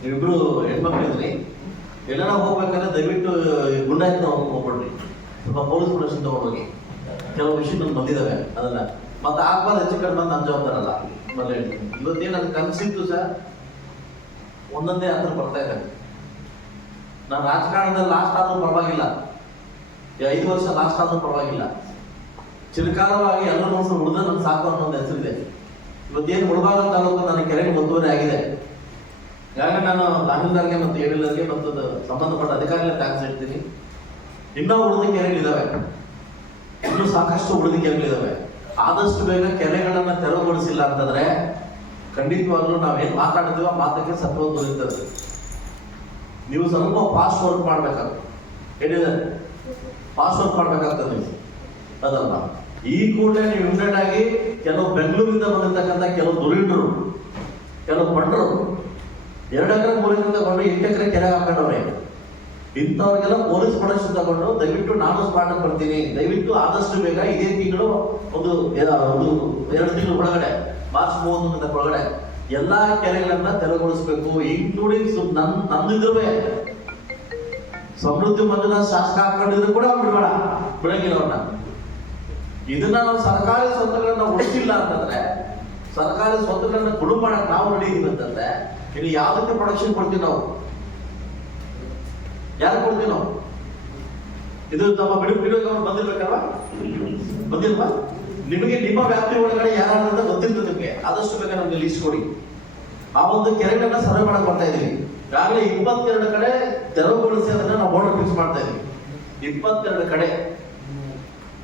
ನೀವಿಬ್ರು ಹೆಣ್ಮಕ್ಳು ಇದ್ರಿ ಎಲ್ಲಾರ ಹೋಗ್ಬೇಕಾದ್ರೆ ದಯವಿಟ್ಟು ಗುಂಡಾಯಿತ ಹೋಗ್ಬಿಡ್ರಿ. ಸ್ವಲ್ಪ ಪೊಲೀಸ್ ಪ್ರೊಟೆಕ್ಷನ್ ತಗೊಂಡೋಗಿ. ಕೆಲವು ವಿಷಯ ನಮ್ಗೆ ಬಂದಿದ್ದಾವೆ ಅದನ್ನ. ಮತ್ತೆ ಆಗ್ಬಾರ್ದು ಹೆಚ್ಚು ಕಡಿಮೆ ನನ್ನ ಜವಾಬ್ದಾರಲ್ಲ ಮೊದಲು ಹೇಳ್ತೀನಿ ಇವತ್ತೇನು ನನ್ನ ಕನಸಿತ್ತು ಸರ್? ಒಂದೊಂದೇ ಹತ್ರ ಬರ್ತಾ ಇದೆ ನಾನು ರಾಜಕಾರಣದಲ್ಲಿ ಲಾಸ್ಟ್ ಆದ್ರೂ ಪರವಾಗಿಲ್ಲ. ಐದು ವರ್ಷ ಲಾಸ್ಟ್ ಆದ್ರೂ ಪರವಾಗಿಲ್ಲ. ಚಿರಕಾಲವಾಗಿ ಎಲ್ಲ ಮನಸ್ಸು ಉಳಿದ ನನ್ನ ಸಾಕು ಅನ್ನೋ ಒಂದು ಹೆಸರಿದೆ. ಇವತ್ತೇನು ಮುಳಬಾಗ ತಾಲೂಕು ನನ್ನ ಕೆರೆಗೆ ಮುಂದುವರೆ ಆಗಿದೆ. ಈಗಾಗಲೇ ನಾನು ತಹಸೀಲ್ದಾರ್ಗೆ ಮತ್ತು ಏರಿಲ್ಲರ್ಗೆ ಮತ್ತು ಸಂಬಂಧಪಟ್ಟ ಅಧಿಕಾರಿಗಳ ಟ್ಯಾಕ್ಸ್ ಇಡ್ತೀನಿ ಇನ್ನೂ ಉಳಿದ ಕೆರೆಗಳಿದ್ದಾವೆ ಇನ್ನೂ ಸಾಕಷ್ಟು ಉಳಿದ ಕೆರೆಗಳಿದ್ದಾವೆ ಆದಷ್ಟು ಬೇಗ ಕೆರೆಗಳನ್ನ ತೆರವುಗೊಳಿಸಿಲ್ಲ ಅಂತಂದ್ರೆ ಖಂಡಿತವಾಗ್ಲೂ ನಾವೇನ್ ಮಾತಾಡ್ತೀವೋ ಮಾತಕ್ಕೆ ಸತ್ವ ದೊರೆಯುತ್ತದೆ ನೀವು ಸ್ವಲ್ಪ ಫಾಸ್ಟ್ ವರ್ಕ್ ಮಾಡ್ಬೇಕಾಗ್ತದೆ. ಏನಿದೆ? ಫಾಸ್ಟ್ ವರ್ಕ್ ಮಾಡ್ಬೇಕಾಗ್ತದೆ ನೀವು. ಅದಲ್ಲ ಈ ಕೂಡಲೇ ನೀವು ಆಗಿ ಕೆಲವು ಬೆಂಗಳೂರಿಂದ ಬಂದಿರ್ತಕ್ಕಂಥ ಕೆಲವು ದುರಿಂಡರು ಕೆಲವು ಪಂಡರು, ಎರಡು ಎಕರೆ ಮೂರಿಂದ ಬಂದು ಎಂಟು ಎಕರೆ ಕೆರೆ ಹಾಕೊಂಡವ್ರೆ. ಇಂಥವ್ರಿಗೆಲ್ಲ ಪೊಲೀಸ್ ಪ್ರೊಡಕ್ಷನ್ ತಗೊಂಡು ದಯವಿಟ್ಟು ನಾನು ಸ್ಪಾಟ್ ಬರ್ತೀನಿ. ದಯವಿಟ್ಟು ಆದಷ್ಟು ಬೇಗ ಇದೇ ತಿಂಗಳು ಒಂದು ಒಂದು ಎರಡು ತಿಂಗಳು ಒಳಗಡೆ, ಮಾರ್ಚ್ ಮೂವತ್ತೊಂದರ ಒಳಗಡೆ ಎಲ್ಲಾ ಕೆರೆಗಳನ್ನ ತೆರವುಗೊಳಿಸಬೇಕು. ಇನ್ಕ್ಲೂಡಿಂಗ್ ನನ್ ನಂದಿದ್ರುವೆ ಸಮೃದ್ಧಿ ಮಂಜುನಾಥ್ ಶಾಸಕ ಹಾಕೊಂಡಿದ್ರು ಕೂಡ ಬಿಡಬೇಡ ಬಿಡಂಗಿಲ್ಲ ಅವ್ರನ್ನ. ಇದನ್ನ ನಾವು ಸರ್ಕಾರಿ ಸ್ವತ್ತುಗಳನ್ನ ಉಳಿಸಿಲ್ಲ ಅಂತಂದ್ರೆ, ಸರ್ಕಾರಿ ಸ್ವತ್ತುಗಳನ್ನ ಕೊಡು ಮಾಡಕ್ ನಾವು ರೆಡಿ ಅಂತಂದ್ರೆ, ಇಲ್ಲಿ ಯಾವ್ದಕ್ಕೆ ಪ್ರೊಡಕ್ಷನ್ ಕೊಡ್ತೀವಿ ನಾವು? ಯಾರು ಕೊಡ್ತೀವಿ ನಾವು? ಇದು ತಮ್ಮ ಬಿಡು ಬಿಡುಗ ಬಂದಿರ್ಬೇಕಲ್ವಾ? ಬಂದಿಲ್ವಾ? ನಿಮಗೆ ನಿಮ್ಮ ವ್ಯಾಪ್ತಿ ಒಳಗಡೆ ಯಾರು ಗೊತ್ತಿರ್ತದೆ ನಿಮಗೆ. ಆದಷ್ಟು ಬೇಗ ನಮ್ಗೆ ಲೀಸ್ಟ್ ಕೊಡಿ. ಆ ಒಂದು ಕೆರೆಗಳನ್ನ ಸರ್ವೆ ಮಾಡಕ್ ಬರ್ತಾ ಇದೀವಿ. ಈಗಾಗಲೇ ಇಪ್ಪತ್ತೆರಡು ಕಡೆ ತೆರವುಗೊಳಿಸಿ ಅದನ್ನ ನಾವು ಬೋರ್ಡರ್ ಫಿಕ್ಸ್ ಮಾಡ್ತಾ ಇದೀವಿ. ಇಪ್ಪತ್ತೆರಡು ಕಡೆ.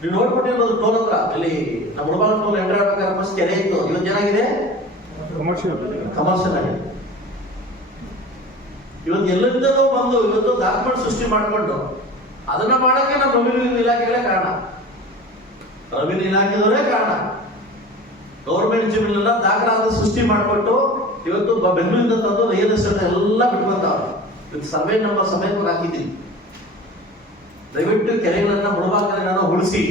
ನೀವು ನೋಡ್ಬಿಟ್ಟಿರ್ಬೋದು ಟೋಲ್ ಹತ್ರ. ಇಲ್ಲಿ ನಮ್ಮ ಹುಡುಗ ಟೋಲ್ ಎಂಟರ್ ಆಗ್ಬೇಕಾದ್ರೆ ಫಸ್ಟ್ ಕೆರೆ ಇತ್ತು ಇವತ್ತು ಏನಾಗಿದೆ ಕಮರ್ಷಿಯಲ್ ಕಮರ್ಷಿಯಲ್ ಆಗಿದೆ. ಇವತ್ತು ಎಲ್ಲಿಂದಲೂ ಬಂದು ಇವತ್ತು ದಾಖಲೆ ಸೃಷ್ಟಿ ಮಾಡಿಕೊಂಡು ಅದನ್ನ ಮಾಡಕ್ಕೆ ನಮ್ಮ ರೆವಿನ್ಯೂ ಇಲಾಖೆಗಳೇ ಕಾರಣ. ರೆವಿನ್ಯೂ ಇಲಾಖೆಯವರೇ ಕಾರಣ. ಗೌರ್ಮೆಂಟ್ ಜಮೀನೆಲ್ಲ ದಾಖಲಾದ ಸೃಷ್ಟಿ ಮಾಡಿಕೊಟ್ಟು ಇವತ್ತು ಬೆಂಗಳೂರಿಂದ ತಂದು ರಿಯಲ್ ಎಸ್ಟೇಟ್ ಎಲ್ಲ ಬಿಟ್ಕೊಂತಾವ್ರೆ ಇವತ್ತು ಸರ್ವೆ ನಂಬರ್ ಸಮೇತ ಹಾಕಿದ್ದೀನಿ. ದಯವಿಟ್ಟು ಕೆರೆಗಳನ್ನ ನಾನು ಉಳಿಸಿ.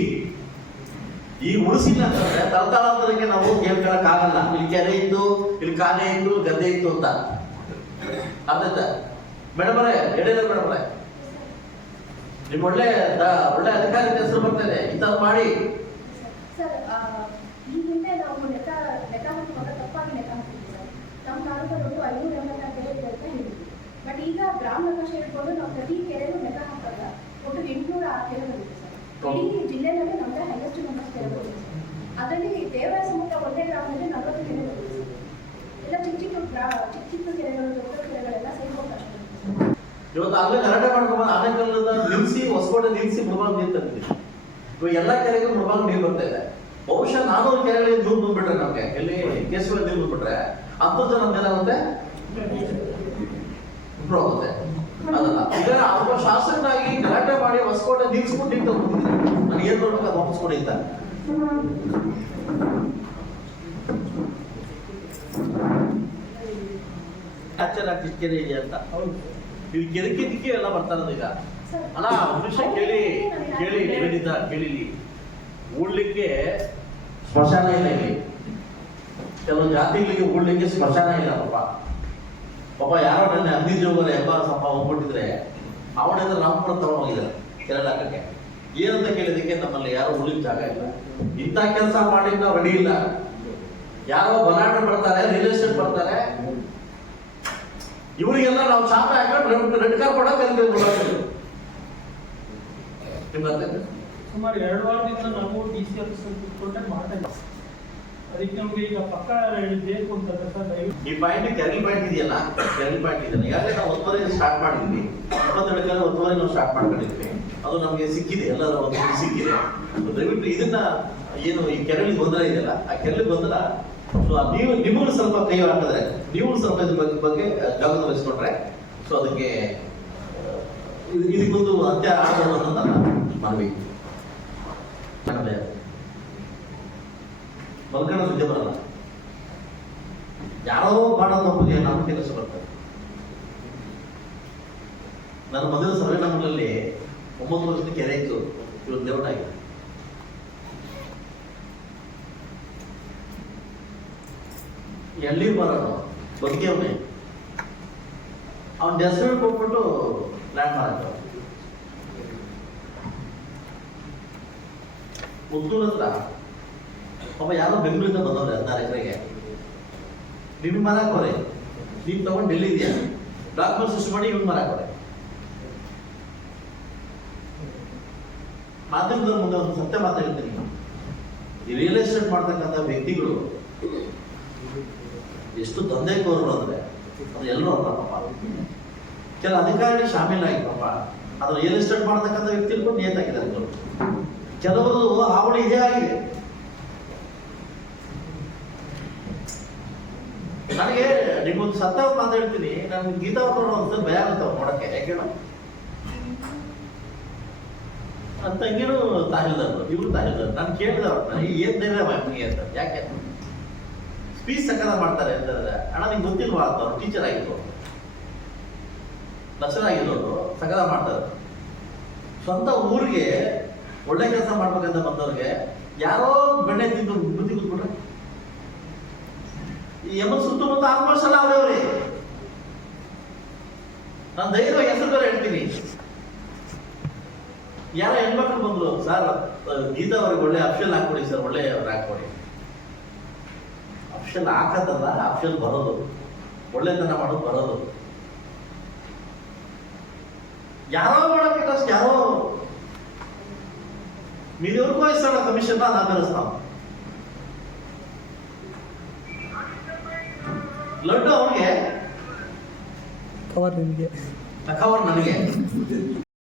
ಈ ಉಳಿಸಿಲ್ಲ ಅಂತಂದ್ರೆ ತಲಕಾಲಾಂತರಕ್ಕೆ ನಾವು ಕೇಳ್ಕೊಳಕ್ ಆಗಲ್ಲ. ಇಲ್ಲಿ ಕೆರೆ ಇತ್ತು, ಇಲ್ಲಿ ಕಾನೆ ಇತ್ತು ಗದ್ದೆ ಇತ್ತು ಅಂತ. ಅರ್ಥ ಮೇಡಮರೇ ಎಡೆದ ಮೇಡಮ್ ನಿಮ್ ಒಳ್ಳೆ ಒಳ್ಳೆ ಅಧಿಕಾರಿ ಹೆಸರು ಬರ್ತದೆ ಇಂಥದ್ದು ಮಾಡಿ. ತಪ್ಪಾಗಿ ನಮ್ಮ ತಾಲೂಕಲ್ಲಿ ಐನೂರ ಎಂಬತ್ತಾರು ಇವತ್ತು ಅಲ್ಲೇ ಗಲಾಟೆ ಮಾಡ್ಕೊಂಡು ಆನೆಕಲ್ಲದ ನಿಲ್ಸಿ, ಹೊಸಕೋಟೆ ನಿಲ್ಸಿ ಮುಳಬಾಗ್ ನೀರು ತಂದಿದ್ದೀವಿ ಇವಾಗ ಎಲ್ಲ ಕೆರೆಗೂ ಮುಳಬಾಗ್ ನೀರು ಬರ್ತಾ ಇದೆ. ಬಹುಶಃ ನಾನೂರು ಕೆರೆಗಳಿಗೆ ನೀರು ಬಂದ್ಬಿಟ್ರೆ ನಮಗೆ. ಎಲ್ಲಿ? ಕೇಸುಗಳ ನೀರು ಬಂದ್ಬಿಟ್ರೆ. ಹತ್ತು ಜನ ಏನಾಗುತ್ತೆ ಇಂಪ್ರೂವ್ ಆಗುತ್ತೆ. ಅದಲ್ಲ. ಇದರ ಒಬ್ಬ ಗಲಾಟೆ ಮಾಡಿ ಹೊಸಕೋಟೆ ನಿಲ್ಸ್ಬಿಟ್ಟು ನೀರು ತಗೊಂಡಿದ್ದೀನಿ ನಾನು ಏನ್ ನೋಡ್ಬೇಕು ಅದು ವಾಪಸ್ ಕೊಡಿ ಅಂತ ಕ್ಯಾಪ್ಚರ್ ಆಗ್ತಿತ್ತು ಕೆರೆ ಇದೆ ಅಂತ? ಇದು ಕೆದಕಿ ದಿಕ್ಕಿ ಎಲ್ಲ ಬರ್ತಾ ಇರೋದು ಈಗ. ಅಲ್ಲ ಮನುಷ್ಯ ಕೇಳಿ ಕೇಳಿ ಹೇಳಿದ ಕೇಳಿಲಿ. ಓಡ್ಲಿಕ್ಕೆ ಸ್ಮಶಾನ ಇಲ್ಲ ಇಲ್ಲಿ. ಕೆಲವು ಜಾತಿಗಳಿಗೆ ಓಡ್ಲಿಕ್ಕೆ ಸ್ಮಶಾನ ಇಲ್ಲ ಪಾಪ. ಪಾಪ ಯಾರೋ ನನ್ನ ಅಗ್ನಿ ಜೋಗರ ಹೆಬ್ಬಾರ ಸಪ್ಪ ಹೋಗ್ಬಿಟ್ಟಿದ್ರೆ ಅವನಿಂದ ರಾಮಪುರ ತಗೊಂಡೋಗಿದ್ದಾರೆ ಕೆರಳ ಹಾಕಕ್ಕೆ ಏನಂತ ಕೇಳಿದಕ್ಕೆ ನಮ್ಮಲ್ಲಿ ಯಾರು ಉಳಿದ ಜಾಗ ಇಲ್ಲ. ಇಂಥ ಕೆಲಸ ಮಾಡಿ ನಾವು ರೆಡಿ ಇಲ್ಲ. ಯಾರೋ ಬಲಾಢ್ಯ ಬರ್ತಾರೆ ರಿಲೇಷನ್ ಬರ್ತಾರೆ ಇವರಿಗೆಲ್ಲ ನಾವು ಚಾಪ ಹಾಕೊಂಡು ರೆಡ್ ಕಾರ್ ಕೊಡೋ ನಿಮ್ಗೆ ಸುಮಾರು ಎರಡು ವಾರದಿಂದ ನಾವು ಡಿ ಸಿ ಆಫೀಸ್ ಕೂತ್ಕೊಂಡೆ ಮಾಡ್ತಾ ಇದ್ದೀವಿ. ಅದಕ್ಕೆ ನಮ್ಗೆ ಈಗ ಪಕ್ಕ ಬೇಕು ದಯವಿಟ್ಟು. ಈ ಪಾಯಿಂಟ್ ಕೆರಳಿ ಪಾಯಿಂಟ್ ಇದೆಯಲ್ಲ? ಕೆರಳಿ ಪಾಯಿಂಟ್ ಇದೆಯಲ್ಲ. ಈಗಾಗಲೇ ನಾವು ಒತ್ತುವರಿ ಸ್ಟಾರ್ಟ್ ಮಾಡಿದ್ವಿ. ಇಪ್ಪತ್ತೆರಡು ಒತ್ತುವರಿ ನಾವು ಸ್ಟಾರ್ಟ್ ಮಾಡ್ಕೊಂಡಿದ್ವಿ. ಅದು ನಮಗೆ ಸಿಕ್ಕಿದೆ. ಎಲ್ಲರ ಒಂದು ಸಿಕ್ಕಿದೆ. ದಯವಿಟ್ಟು ಇದನ್ನ ಏನು ಈ ಕೆರಳಿ ಗೊಂದಲ ಇದೆಯಲ್ಲ ಆ ಕೆರಳಿ ಗೊಂದಲ ಸೊ ನೀವು ನಿಮಗೂ ಸ್ವಲ್ಪ ಕೈ ಹಾಕಿದ್ರೆ ನೀವು ಸ್ವಲ್ಪ ಇದ್ರ ಬಗ್ಗೆ ಬಗ್ಗೆ ಜಾಗೃತಿ ವಹಿಸ್ಕೊಂಡ್ರೆ ಸೊ ಅದಕ್ಕೆ ಇದಕ್ಕೊಂದು ಅಂತ್ಯ ಆಗಬಹುದು ಅಂತ ಮನವಿ. ಮಲ್ಕಣ ಸುದ್ದಿ ಬರಲ್ಲ. ಯಾರೋ ಮಾಡೋ ತಪ್ಪು ನಮ್ಮ ಕೆಲಸ ಬರ್ತದೆ ನನ್ನ ಮೊದಲ ಸರ್ವೆ ನಮ್ಮಲ್ಲಿ ಒಂಬತ್ತು ವರ್ಷದ ಕೆರೆ ಇತ್ತು. ಇವತ್ತು ಲೇಔಟ್ ಆಗಿದೆ ಎಲ್ಲಿ ಬದುಕಿ ಅವನೇ ಅವನ ಹೆಸರು ಕೊಟ್ಬಿಟ್ಟು ಲ್ಯಾಂಡ್ ಮಾಡಿದ್ರು ಪುತ್ತೂರ್ ಹತ್ರ. ಒಬ್ಬ ಯಾರೋ ಬೆಂಗಳೂರಿಂದ ಬಂದವ್ರೆ ಹದಿನಾರು ಎಕರೆಗೆ. ನಿಮ್ಗೆ ಮರಕ್ಕೆ ಹೋರೆ ನೀನ್ ತಗೊಂಡು ಡೆಲ್ಲಿ ಇದೆಯಾ? ಡಾಕ್ಯುಮೆಂಟ್ ಸೃಷ್ಟಿ ಮಾಡಿ ಇವ್ನು ಮಾರಾಕ್ ಹೋರೆ ಮಾಧ್ಯಮದ ಮುಂದೆ ಒಂದು ಸತ್ಯ ಮಾತಾಡ್ತೀನಿ ರಿಯಲ್ ಎಸ್ಟೇಟ್ ಮಾಡ್ತಕ್ಕಂಥ ವ್ಯಕ್ತಿಗಳು ಎಷ್ಟು ದಂಧೆಕೋರರು ಅಂದ್ರೆ ಅದು ಎಲ್ಲರೂ ಅಲ್ಲ ಪಾಪ. ಕೆಲ ಅಧಿಕಾರಿಗಳು ಶಾಮೀಲಾಗಿ ಪಾಪ ಅದು ರಿಯಲ್ ಎಸ್ಟೇಟ್ ಮಾಡತಕ್ಕಂಥ ವ್ಯಕ್ತಿಗಳು ನಿಯತಾಗಿದ್ದಾರೆ ಕೆಲವರು. ಕೆಲವರು ಹಾವಳಿ ಇದೇ ಆಗಿದೆ. ನನಗೆ ನಿಮ್ಗೊಂದು ಸತ್ತ ಮಾತು ಹೇಳ್ತೀನಿ. ನಾನು ಗೀತಾ ಅವ್ರ ಅಂತ ಭಯ ಆಗುತ್ತೆ ನೋಡಕ್ಕೆ. ಯಾಕೆ? ನನ್ನ ತಂಗಿನೂ ತಾಹಿಲ್ದಾರು ಇವ್ರು. ತಾಹಿಲ್ದಾರು ನಾನು ಕೇಳಿದೆ ಅವ್ರನ್ನ ಏನ್ ಧೈರ್ಯ ನಿಮಗೆ ಅಂತ. ಯಾಕೆ? ಸ್ಪೀಚ್ ಸಂಗ್ರಹ ಮಾಡ್ತಾರೆ ಅಂತಂದ್ರೆ, ಅಣ್ಣ ನಿಮ್ಗೆ ಗೊತ್ತಿಲ್ವಾ? ಅಂತ ಅವ್ರು ಟೀಚರ್ ಆಗಿರೋರು ಲಕ್ಷಣ ಆಗಿರೋರು ಸಕಲ ಮಾಡ್ತಾರೆ. ಸ್ವಂತ ಊರಿಗೆ ಒಳ್ಳೆ ಕೆಲಸ ಮಾಡ್ಬೇಕಂತ ಬಂದವ್ರಿಗೆ ಯಾರೋ ಬೆಣ್ಣೆ ತಿಂದು ಬುದ್ಧಿ ಕೂತ್ಬಿಟ್ರೆ ಎಮ್ಮ ಸುತ್ತಮುತ್ತ ಆಲ್ಮೋಸ್ಟ್ ಆದವ್ರಿ ನಾನು ಧೈರ್ಯವಾಗಿ ಹೆಸರು ಹೇಳ್ತೀನಿ. ಯಾರ ಹೆಣ್ಮಕ್ಳು ಬಂದ್ರು, ಸರ್ ಗೀತಾ ಅವ್ರಿಗೆ ಒಳ್ಳೆ ಅಫ್ಷಲ್ ಹಾಕೊಡಿ ಸರ್, ಒಳ್ಳೆ ಹಾಕೊಡಿ ಅಫ್ಷಲ್ ಹಾಕತ್ತಲ್ಲ ಅಫ್ಷಲ್ ಬರೋದು ಒಳ್ಳೆತನ ಮಾಡೋದು ಬರೋದು ಯಾರೋ ಮಾಡೋಕೆ ಕಷ್ಟ ಯಾರೋ మీరెవరికో ఇస్తాడు కమిషన్ నా పిలుస్తాం ಲಡ್ಡು ಅವ್ರಿಗೆ ಕವರ್ ನಿಮಗೆ ಕವರ್ ನನಗೆ